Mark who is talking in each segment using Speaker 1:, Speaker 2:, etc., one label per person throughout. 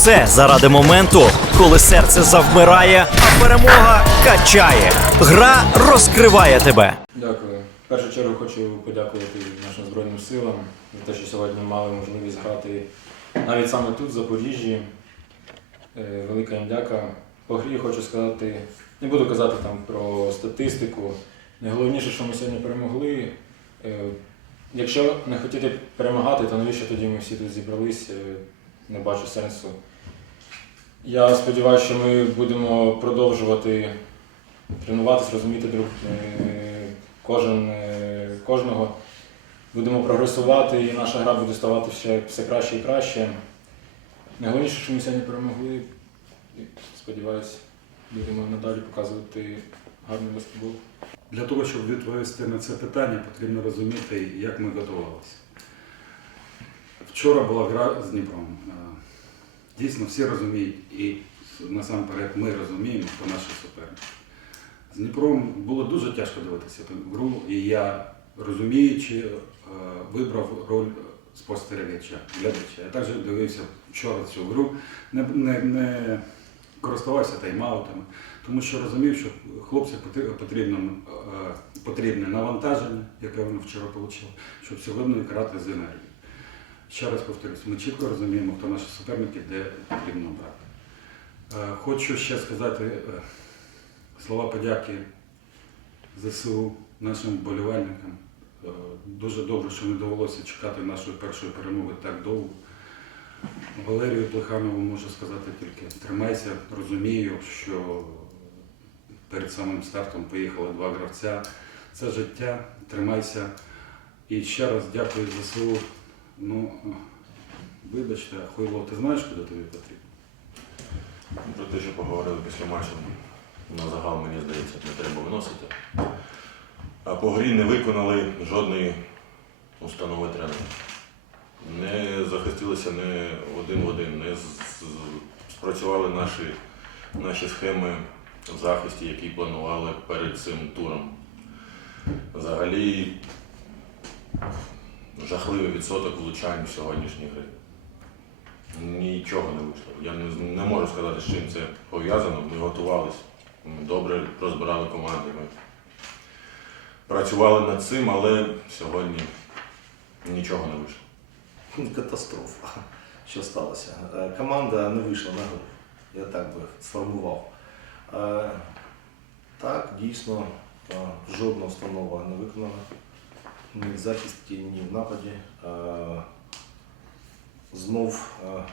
Speaker 1: все заради моменту, коли серце завмирає, а перемога качає. Гра розкриває тебе.
Speaker 2: Дякую. В першу чергу хочу подякувати нашим Збройним силам за те, що сьогодні мали можливість грати навіть саме тут, в Запоріжжі. Е, Велика їм дяка. По грі хочу сказати, не буду казати там про статистику. Найголовніше, що ми сьогодні перемогли. Е, Якщо не хотіти перемагати, то навіщо тоді ми всі тут зібрались? Не бачу сенсу. Я сподіваюся, що ми будемо продовжувати тренуватись, розуміти друг е, кожен, е, кожного. Будемо прогресувати і наша гра буде ставати все, все краще і краще. Найголовніше, що ми сьогодні перемогли. І, Сподіваюсь, будемо надалі показувати гарний баскетбол.
Speaker 3: Для того, щоб відповісти на це питання, потрібно розуміти, як ми готувалися. Вчора була гра з Дніпром. Е, Дійсно, всі розуміють, і насамперед ми розуміємо, хто наші суперники. З Дніпром було дуже тяжко дивитися ту гру, і я, розуміючи, е, вибрав роль спостерігача, глядача. Я також дивився вчора цю гру, не, не, не користувався тайм-аутами, тому що розумів, що хлопцям потрібно, е, потрібне навантаження, яке вони вчора отримали, щоб сьогодні грати з енергією. Ще раз повторюсь, ми чітко розуміємо, хто наші суперники, де потрібно брати. Е, Хочу ще сказати е, слова подяки ЗСУ нашим вболівальникам. Е, Дуже добре, що не довелося чекати нашої першої перемоги так довго. Валерію Плеханову можу сказати тільки тримайся, розумію, що перед самим стартом поїхали два гравця. Це життя, тримайся. І ще раз дякую ЗСУ. Ну, вибачте, Хуйло, ти знаєш, куди тобі потрібно?
Speaker 4: Про те, що поговорили після матчу, на загал, мені здається, не треба виносити. А по грі не виконали жодної установи тренера. Не захистилися не один в один, не спрацювали наші, наші схеми в захисті, які планували перед цим туром. Взагалі жахливий відсоток влучань в сьогоднішній грі. Нічого не вийшло. Я не, не можу сказати, з чим це пов'язано. Ми готувалися, добре розбирали команди. Ми працювали над цим, але сьогодні нічого не вийшло.
Speaker 5: Катастрофа. Що сталося? Е, Команда не вийшла на гру. Я так би сформував. Е, Так, дійсно, жодна установа не виконана. Ні в захисті, ні в нападі. Знов е,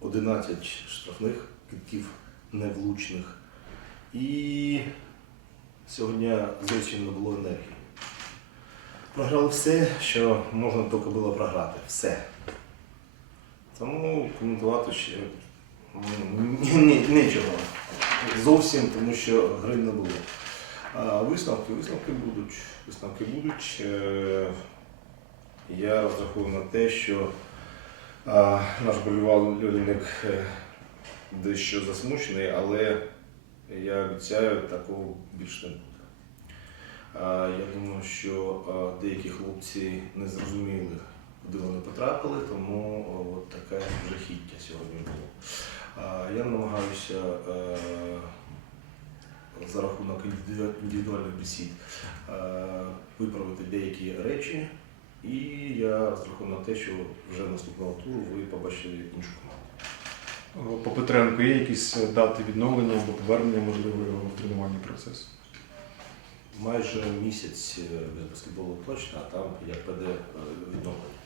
Speaker 5: 11 штрафних китків невлучних. І сьогодні зовсім не було енергії. Програли все, що можна тільки було програти. Все. Тому коментувати ще нічого. Зовсім, тому що гри не було. Висновки, висновки будуть. Висновки будуть. Е, Я розраховую на те, що наш болівальник е, дещо засмучений, але я обіцяю, такого більше не буде. Я думаю, що деякі хлопці не зрозуміли, куди вони потрапили, тому от таке жахіття сьогодні було. Я намагаюся е, рахунок індивідуальних бесід е, виправити деякі речі, і я розраховую на те, що вже наступного туру ви побачите іншу команду.
Speaker 6: По Петренку є якісь дати відновлення або повернення можливо його в тренувальний процес?
Speaker 5: Майже місяць е, без баскетболу точно, а там як піде е, відновлення.